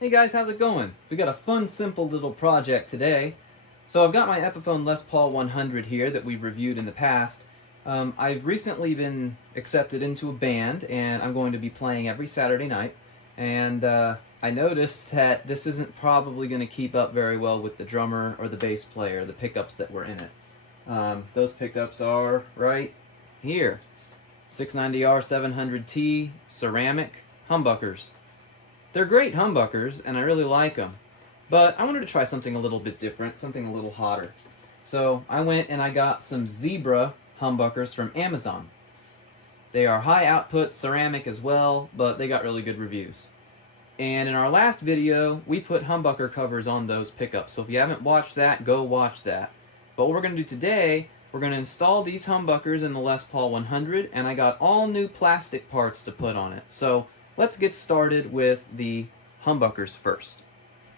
Hey guys, how's it going? We got a fun, simple little project today. So I've got my Epiphone Les Paul 100 here that we've reviewed in the past. I've recently been accepted into a band, and I'm going to be playing every Saturday night. And I noticed that this isn't probably going to keep up very well with the drummer or the bass player, the pickups that were in it. Those pickups are right here. 690R 700T ceramic humbuckers. They're great humbuckers, and I really like them. But I wanted to try something a little bit different, something a little hotter. So I went and I got some Zebra humbuckers from Amazon. They are high output ceramic as well, but they got really good reviews. And in our last video, we put humbucker covers on those pickups. So if you haven't watched that, go watch that. But what we're going to do today, we're going to install these humbuckers in the Les Paul 100, and I got all new plastic parts to put on it. So let's get started with the humbuckers first.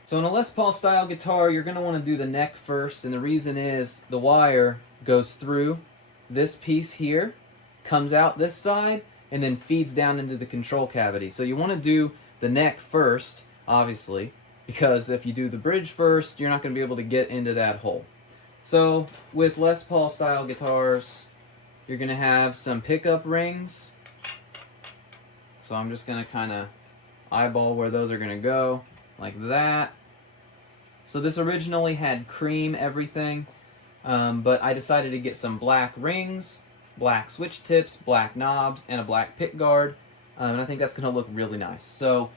So in a Les Paul style guitar, you're going to want to do the neck first, and the reason is the wire goes through this piece here, comes out this side, and then feeds down into the control cavity. So you want to do the neck first, obviously, because if you do the bridge first, you're not going to be able to get into that hole. So with Les Paul style guitars, you're going to have some pickup rings. So I'm just going to kind of eyeball where those are going to go, like that. So this originally had cream everything, but I decided to get some black rings, black switch tips, black knobs, and a black pickguard, and I think that's going to look really nice. So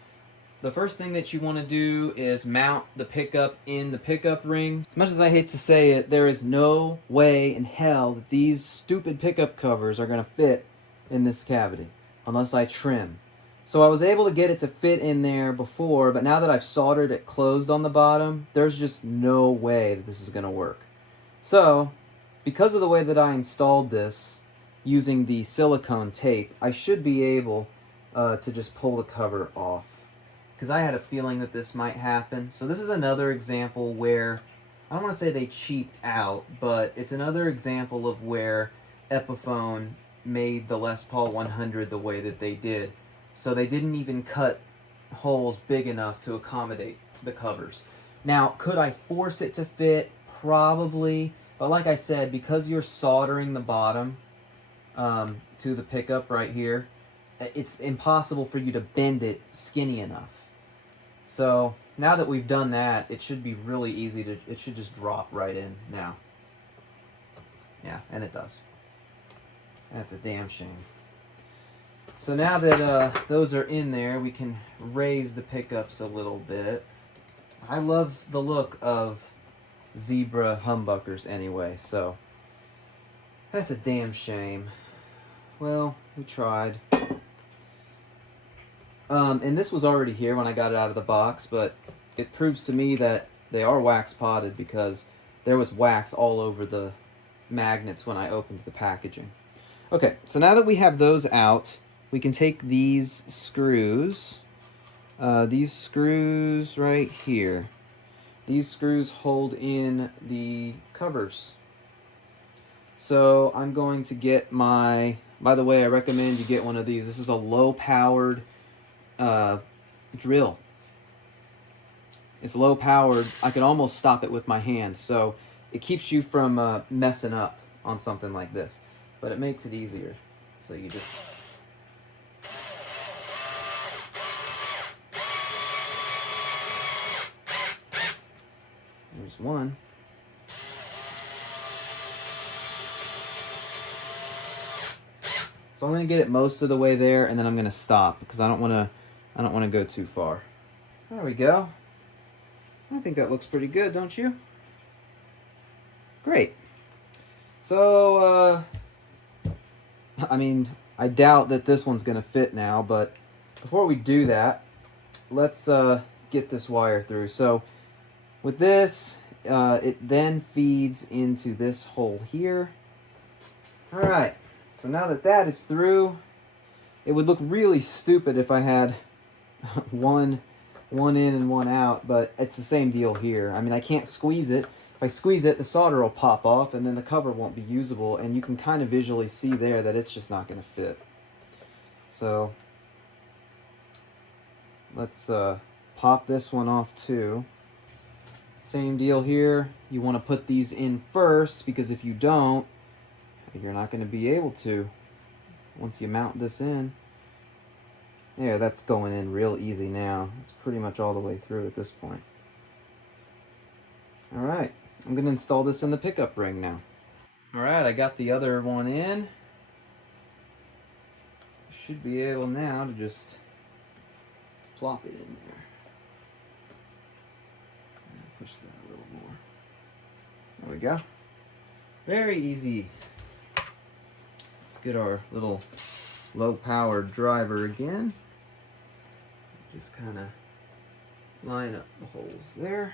the first thing that you want to do is mount the pickup in the pickup ring. As much as I hate to say it, there is no way in hell that these stupid pickup covers are going to fit in this cavity unless I trim. So I was able to get it to fit in there before, but now that I've soldered it closed on the bottom, there's just no way that this is going to work. So, because of the way that I installed this using the silicone tape, I should be able to just pull the cover off. Because I had a feeling that this might happen. So this is another example where, I don't want to say they cheaped out, but it's another example of where Epiphone made the Les Paul 100 the way that they did. So they didn't even cut holes big enough to accommodate the covers. Now, could I force it to fit? Probably. But like I said, because you're soldering the bottom to the pickup right here, it's impossible for you to bend it skinny enough. So now that we've done that, it should be really easy to, it should just drop right in now. Yeah, and it does. That's a damn shame. So now that those are in there, we can raise the pickups a little bit. I love the look of Zebra humbuckers anyway, so that's a damn shame. Well, we tried. And this was already here when I got it out of the box, but it proves to me that they are wax potted because there was wax all over the magnets when I opened the packaging. Okay, so now that we have those out, we can take these screws right here. These screws hold in the covers. So I'm going to get my, by the way, I recommend you get one of these. This is a low-powered drill. It's low-powered. I can almost stop it with my hand. So it keeps you from messing up on something like this. But it makes it easier. So you just... There's one. So I'm going to get it most of the way there, and then I'm going to stop because I don't want to go too far. There we go. I think that looks pretty good, don't you? Great. So I mean, I doubt that this one's going to fit now, but before we do that, let's get this wire through. So with this, it then feeds into this hole here. Alright, so now that that is through, it would look really stupid if I had one in and one out, but it's the same deal here. I mean, I can't squeeze it. If I squeeze it, the solder will pop off, and then the cover won't be usable, and you can kind of visually see there that it's just not going to fit. So let's pop this one off too. Same deal here. You want to put these in first, because if you don't, you're not going to be able to once you mount this in. There, that's going in real easy now. It's pretty much all the way through at this point. Alright, I'm going to install this in the pickup ring now. Alright, I got the other one in. Should be able now to just plop it in there. Push that a little more. There we go. Very easy. Let's get our little low-powered driver again. Just kind of line up the holes there.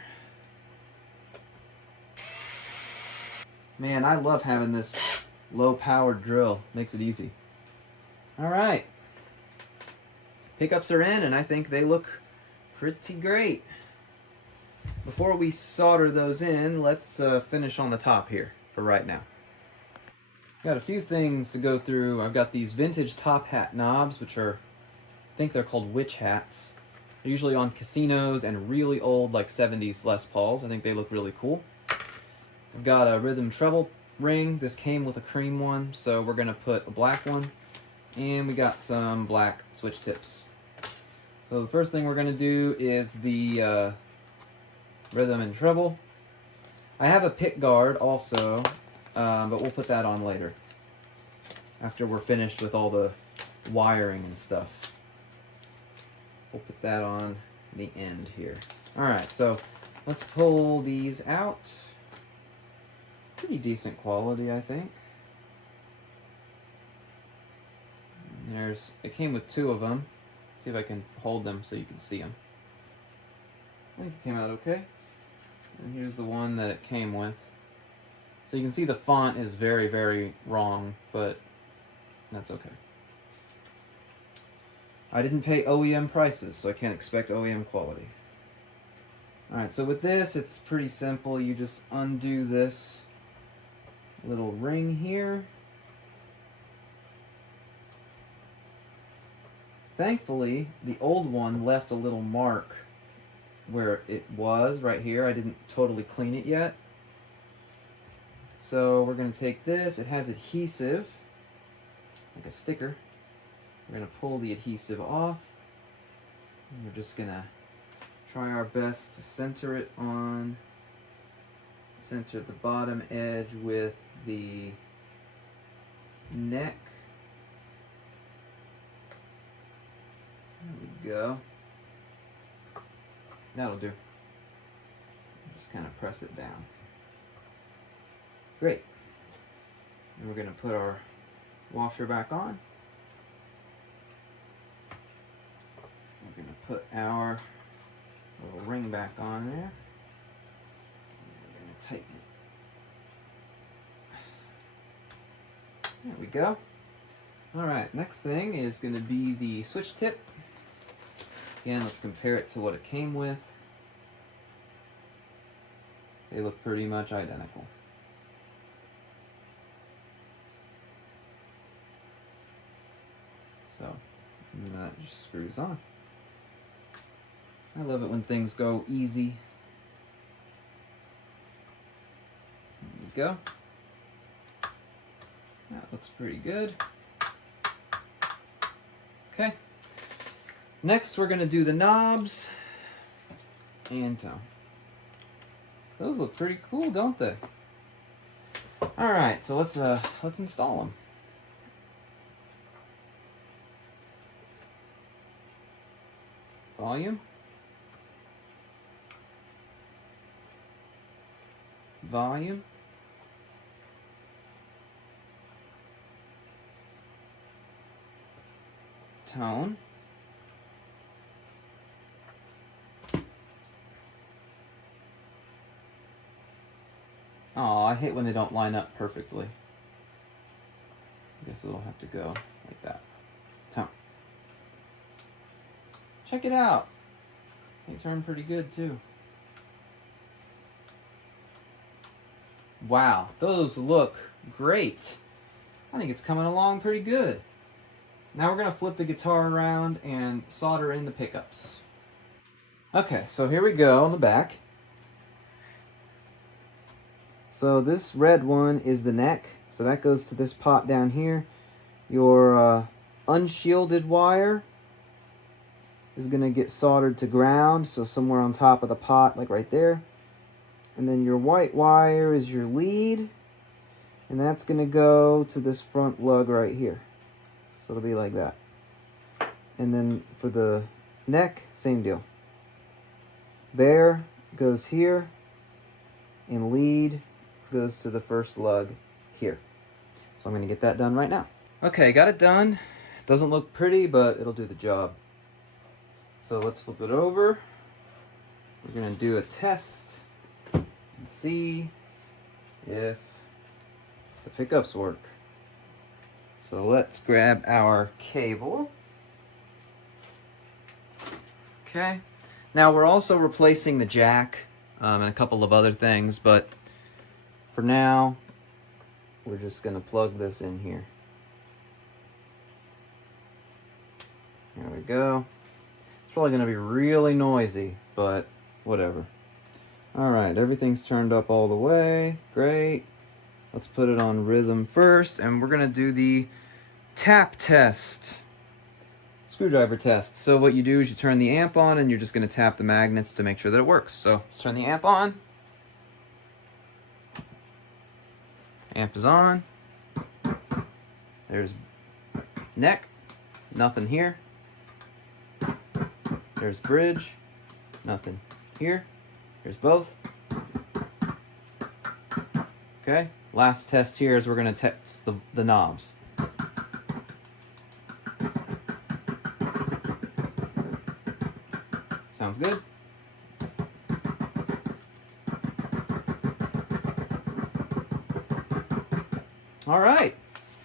Man, I love having this low-powered drill. Makes it easy. Alright. Pickups are in, and I think they look pretty great. Before we solder those in, let's finish on the top here for right now. Got a few things to go through. I've got these vintage top hat knobs, which are, I think they're called witch hats. They're usually on casinos and really old, like 70s Les Pauls. I think they look really cool. I've got a rhythm treble ring. This came with a cream one, so we're going to put a black one. And we got some black switch tips. So the first thing we're going to do is the rhythm and treble. I have a pickguard also, but we'll put that on later, after we're finished with all the wiring and stuff. We'll put that on the end here. Alright, so let's pull these out. Pretty decent quality, I think. And it came with two of them. Let's see if I can hold them so you can see them. I think it came out okay. And here's the one that it came with. So you can see the font is very, very wrong, but that's okay. I didn't pay OEM prices, so I can't expect OEM quality. Alright, so with this, it's pretty simple. You just undo this little ring here. Thankfully, the old one left a little mark where it was, right here. I didn't totally clean it yet. So we're going to take this. It has adhesive, like a sticker. We're going to pull the adhesive off. And we're just going to try our best to center it on, center the bottom edge with the neck. There we go. That'll do. Just kind of press it down. Great. And we're going to put our washer back on. We're going to put our little ring back on there. And we're going to tighten it. There we go. Alright, next thing is going to be the switch tip. Again, let's compare it to what it came with. They look pretty much identical. So, and that just screws on. I love it when things go easy. There we go. That looks pretty good. Okay. Next, we're going to do the knobs. And those look pretty cool, don't they? All right, so let's install them. Volume. Volume. Tone. Oh, I hate when they don't line up perfectly. I guess it'll have to go like that. Tone. Check it out. They turn pretty good too. Wow, those look great. I think it's coming along pretty good. Now we're going to flip the guitar around and solder in the pickups. Okay, so here we go on the back. So this red one is the neck, so that goes to this pot down here. Your unshielded wire is going to get soldered to ground, so somewhere on top of the pot, like right there. And then your white wire is your lead, and that's going to go to this front lug right here. So it'll be like that. And then for the neck, same deal. Bare goes here, and lead goes to the first lug here. So I'm going to get that done right now. Okay, got it done. Doesn't look pretty, but it'll do the job. So let's flip it over. We're going to do a test and see if the pickups work. So let's grab our cable. Okay. Now we're also replacing the jack and a couple of other things, but for now, we're just going to plug this in here. There we go. It's probably going to be really noisy, but whatever. Alright, everything's turned up all the way. Great. Let's put it on rhythm first, and we're going to do the tap test. Screwdriver test. So what you do is you turn the amp on, and you're just going to tap the magnets to make sure that it works. So let's turn the amp on. Amp is on. There's neck. Nothing here. There's bridge. Nothing here. Here's both. Okay. Last test here is we're going to test the knobs. Sounds good. Alright,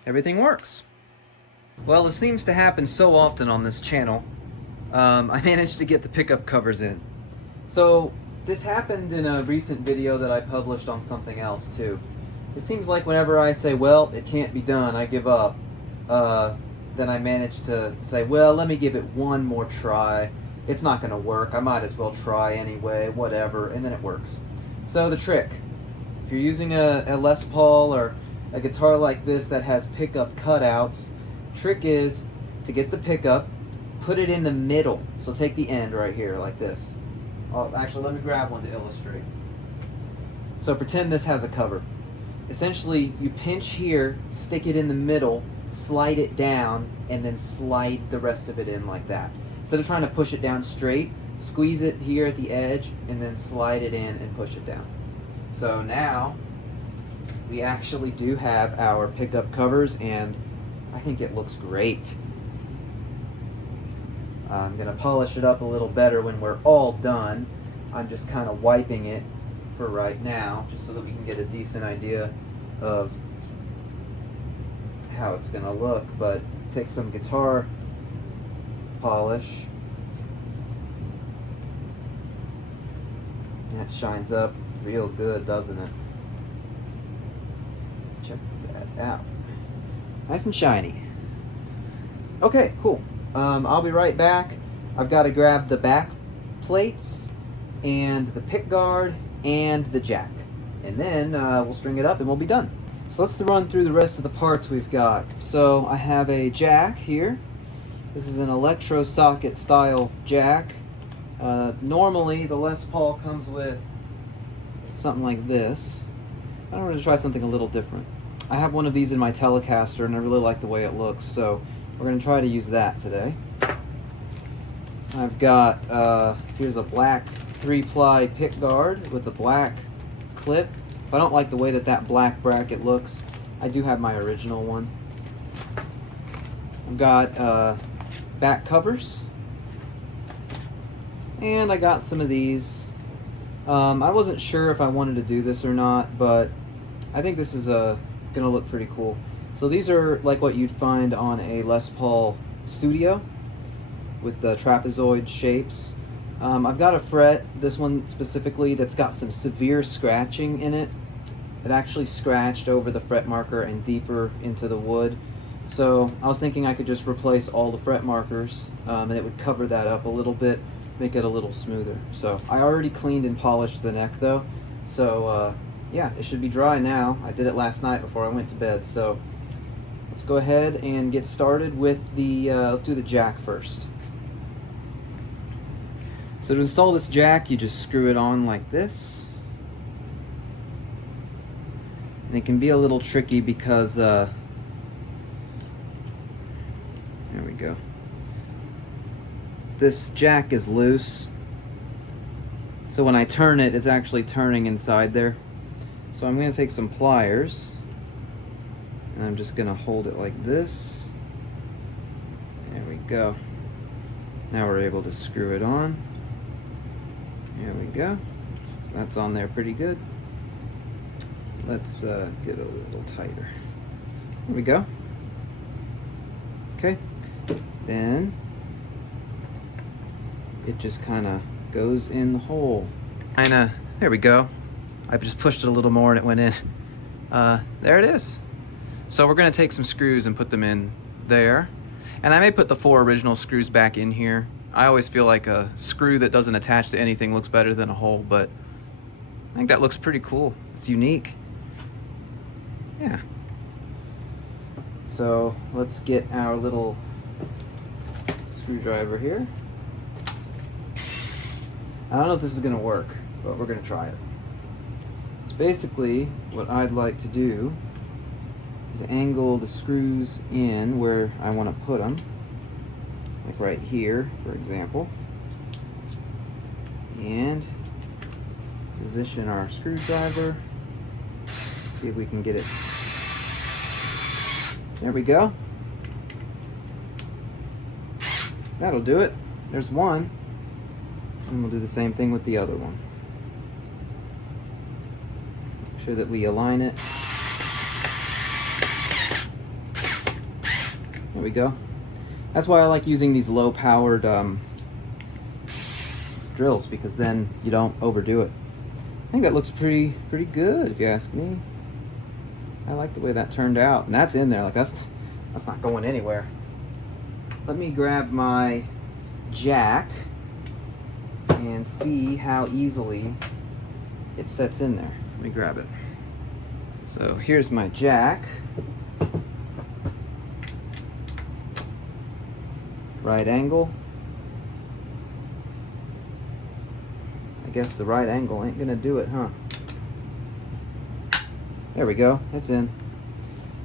everything works. Well, it seems to happen so often on this channel. I managed to get the pickup covers in. So, this happened in a recent video that I published on something else too. It seems like whenever I say, well, it can't be done, I give up, then I manage to say, well, let me give it one more try. It's not going to work, I might as well try anyway, whatever, and then it works. So the trick, if you're using a Les Paul or a guitar like this that has pickup cutouts, trick is to get the pickup, put it in the middle. So take the end right here like this. Oh, actually, let me grab one to illustrate. So pretend this has a cover. Essentially, you pinch here, stick it in the middle, slide it down, and then slide the rest of it in like that. Instead of trying to push it down straight, squeeze it here at the edge, and then slide it in and push it down. So now, we actually do have our pickup covers, and I think it looks great. I'm going to polish it up a little better when we're all done. I'm just kind of wiping it for right now, just so that we can get a decent idea of how it's going to look. But take some guitar polish. That shines up real good, doesn't it? Check that out. Nice and shiny. Okay, cool. I'll be right back. I've got to grab the back plates and the pickguard and the jack. And then we'll string it up and we'll be done. So let's run through the rest of the parts we've got. So I have a jack here. This is an Electrosocket style jack. Normally the Les Paul comes with something like this. I'm going to try something a little different. I have one of these in my Telecaster and I really like the way it looks, so we're going to try to use that today. I've got, here's a black 3-ply pickguard with a black clip. If I don't like the way that black bracket looks, I do have my original one. I've got back covers. And I got some of these. I wasn't sure if I wanted to do this or not, but I think this is gonna look pretty cool. So these are like what you'd find on a Les Paul Studio with the trapezoid shapes. I've got a fret, this one specifically, that's got some severe scratching in it. It actually scratched over the fret marker and deeper into the wood. So I was thinking I could just replace all the fret markers and it would cover that up a little bit. make it a little smoother. So I already cleaned and polished the neck though, so yeah, it should be dry now. I did it last night before I went to bed. So let's go ahead and get started with the let's do the jack first. So to install this jack, you just screw it on like this. And it can be a little tricky because there we go. This jack is loose, so when I turn it, it's actually turning inside there. So I'm going to take some pliers and I'm just going to hold it like this. There we go. Now we're able to screw it on. There we go. So that's on there pretty good. Let's get a little tighter. There we go. Okay. Then it just kind of goes in the hole. There we go. I just pushed it a little more and it went in. There it is. So we're going to take some screws and put them in there. And I may put the 4 original screws back in here. I always feel like a screw that doesn't attach to anything looks better than a hole, but I think that looks pretty cool. It's unique. Yeah. So let's get our little screwdriver here. I don't know if this is going to work, but we're going to try it. So basically what I'd like to do is angle the screws in where I want to put them, like right here for example, and position our screwdriver. See if we can get it. There we go. That'll do it. There's one. And we'll do the same thing with the other one. Make sure that we align it. There we go. That's why I like using these low-powered drills, because then you don't overdo it. I think that looks pretty good, if you ask me. I like the way that turned out, and that's in there. Like that's not going anywhere. Let me grab my jack and see how easily it sets in there. Let me grab it. So here's my jack. Right angle. I guess the right angle ain't gonna do it, huh? There we go, it's in.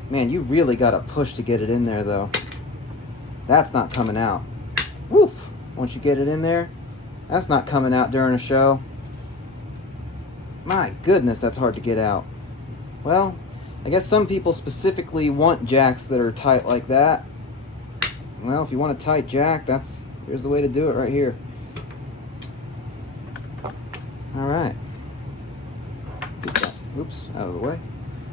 Man, you really gotta push to get it in there though. That's not coming out. Woof! Once you get it in there, that's not coming out during a show. My goodness, that's hard to get out. Well, I guess some people specifically want jacks that are tight like that. Well, if you want a tight jack, here's the way to do it right here. Alright. Get that, oops, out of the way.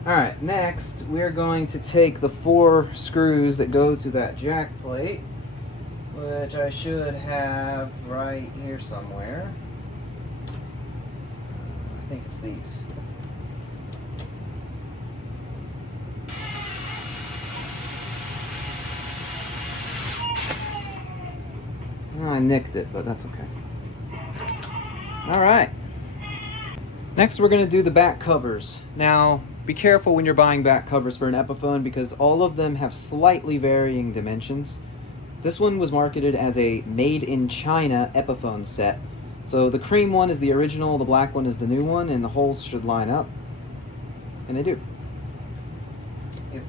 Alright, next we're going to take the 4 screws that go to that jack plate, which I should have right here somewhere. I think it's these. Oh, I nicked it, but that's okay. Alright. Next we're going to do the back covers. Now, be careful when you're buying back covers for an Epiphone because all of them have slightly varying dimensions. This one was marketed as a made in China Epiphone set. So the cream one is the original, the black one is the new one, and the holes should line up. And they do. If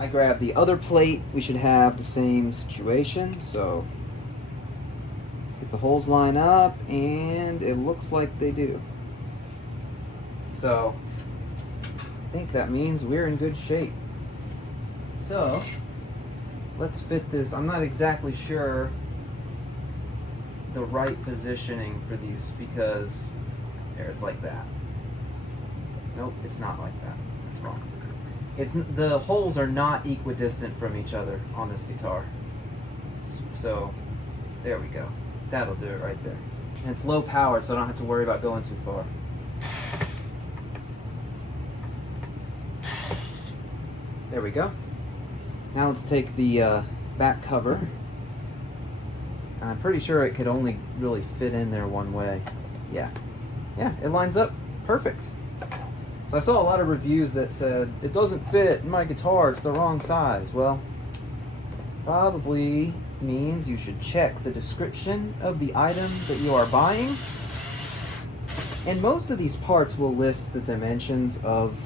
I grab the other plate, we should have the same situation. So see if the holes line up, and it looks like they do. So I think that means we're in good shape. So let's fit this. I'm not exactly sure the right positioning for these because it's like that. Nope, it's not like that. It's wrong. The holes are not equidistant from each other on this guitar. So there we go. That'll do it right there. And it's low powered, so I don't have to worry about going too far. There we go. Now let's take the back cover And I'm pretty sure it could only really fit in there one way. Yeah, it lines up perfect. So I saw a lot of reviews that said, it doesn't fit in my guitar, it's the wrong size. Well, probably means you should check the description of the item that you are buying. And most of these parts will list the dimensions of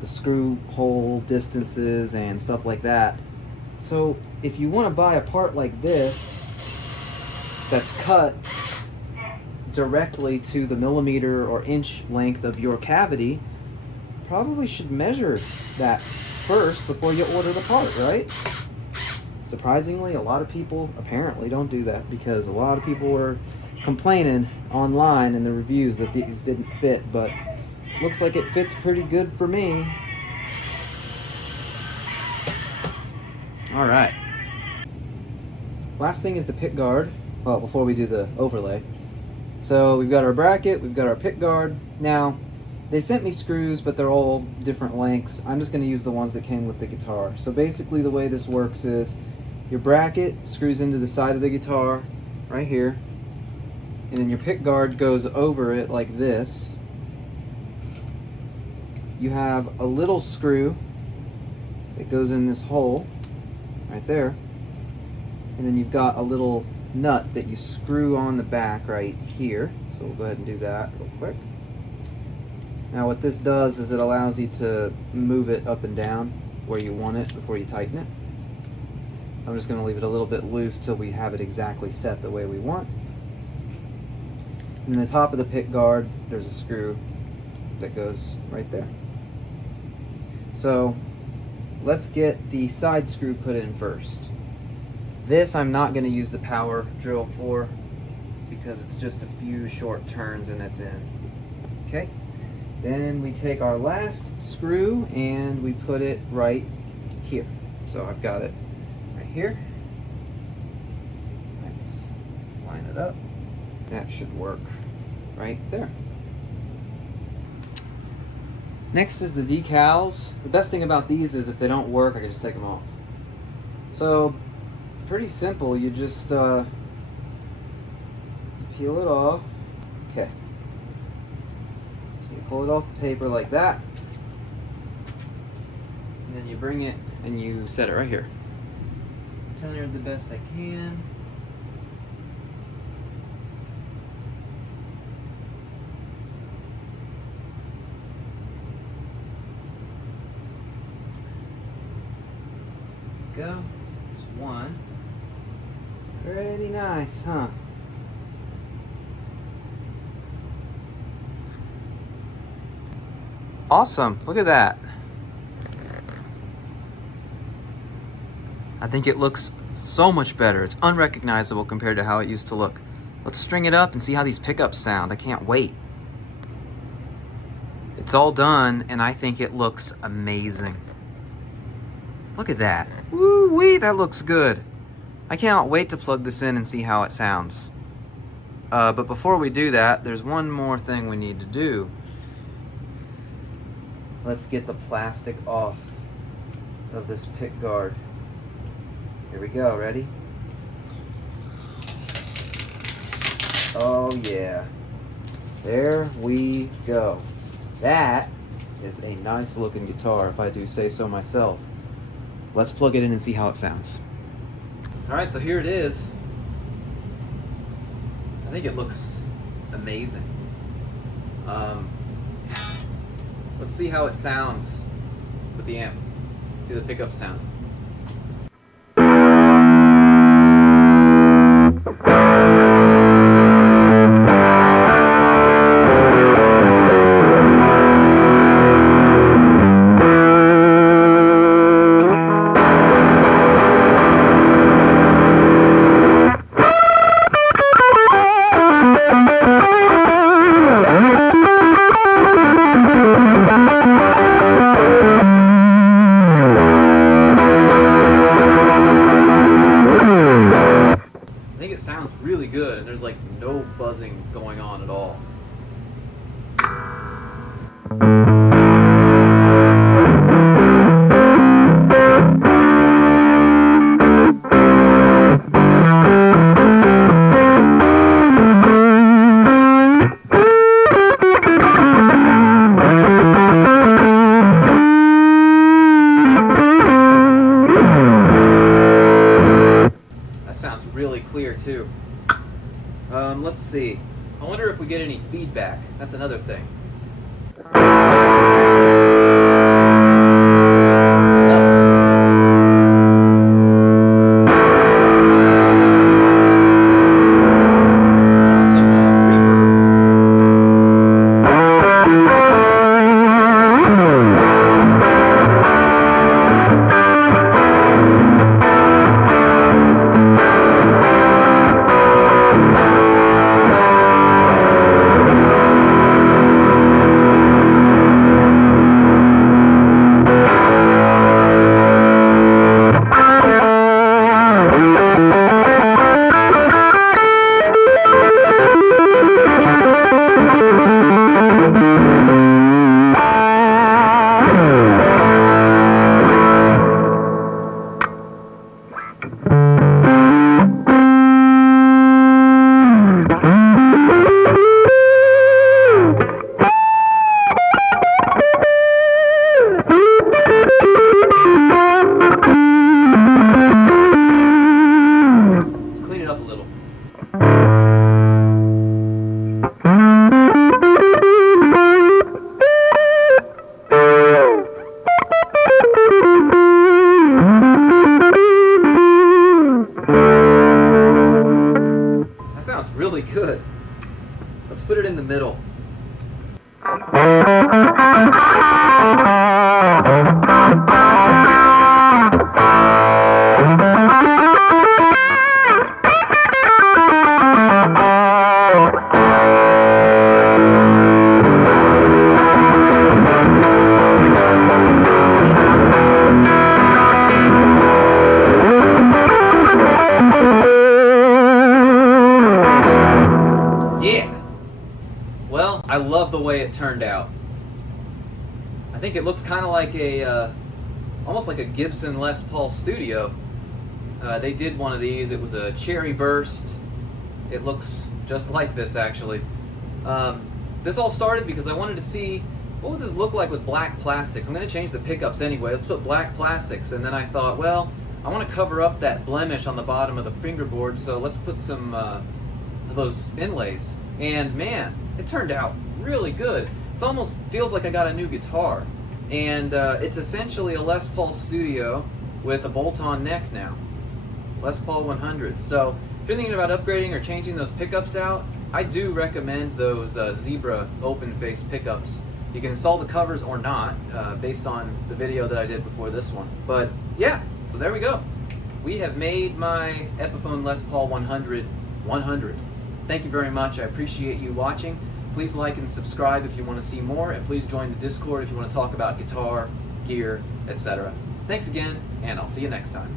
the screw hole distances and stuff like that. So if you want to buy a part like this that's cut directly to the millimeter or inch length of your cavity, probably should measure that first before you order the part, right? Surprisingly, a lot of people apparently don't do that, because a lot of people were complaining online in the reviews that these didn't fit, but looks like it fits pretty good for me. All right. Last thing is the pick guard. Well, before we do the overlay. So we've got our bracket, we've got our pick guard. Now, they sent me screws, but they're all different lengths. I'm just gonna use the ones that came with the guitar. So basically the way this works is your bracket screws into the side of the guitar right here, and then your pick guard goes over it like this. You have a little screw that goes in this hole right there, and then you've got a little nut that you screw on the back right here. So we'll go ahead and do that real quick. Now what this does is it allows you to move it up and down where you want it before you tighten it. I'm just going to leave it a little bit loose till we have it exactly set the way we want. And in the top of the pick guard, there's a screw that goes right there. So let's get the side screw put in first. This I'm not going to use the power drill for, because it's just a few short turns and it's in. Okay, then we take our last screw and we put it right here. So I've got it right here. Let's line it up. That should work right there. Next is the decals. The best thing about these is if they don't work, I can just take them off. So pretty simple. You just peel it off. Okay. So you pull it off the paper like that, and then you bring it and you set it right here. Center it the best I can. Go. There's one. Pretty nice, huh? Awesome. Look at that. I think it looks so much better. It's unrecognizable compared to how it used to look. Let's string it up and see how these pickups sound. I can't wait. It's all done, and I think it looks amazing. Look at that. Woo-wee, that looks good. I cannot wait to plug this in and see how it sounds. But before we do that, there's one more thing we need to do. Let's get the plastic off of this pick guard. Here we go, ready? Oh yeah. There we go. That is a nice looking guitar, if I do say so myself. Let's plug it in and see how it sounds. Alright, so here it is. I think it looks amazing. Let's see how it sounds with the amp. See the pickup sound. It sounds really good, and there's like no buzzing going on at all. see. I wonder if we get any feedback. That's another thing. Really good. Let's put it in the middle. Well, I love the way it turned out. I think it looks kind of like a, almost like a Gibson Les Paul Studio. They did one of these. It was a Cherry Burst. It looks just like this, actually. This all started because I wanted to see what would this look like with black plastics. I'm going to change the pickups anyway. Let's put black plastics. And then I thought, well, I want to cover up that blemish on the bottom of the fingerboard, so let's put some of those inlays. And man, it turned out really good. It almost feels like I got a new guitar. And it's essentially a Les Paul Studio with a bolt-on neck now. Les Paul 100. So if you're thinking about upgrading or changing those pickups out, I do recommend those Zebra open face pickups. You can install the covers or not, based on the video that I did before this one. But yeah, so there we go. We have made my Epiphone Les Paul 100 100. Thank you very much. I appreciate you watching. Please like and subscribe if you want to see more, and please join the Discord if you want to talk about guitar, gear, etc. Thanks again, and I'll see you next time.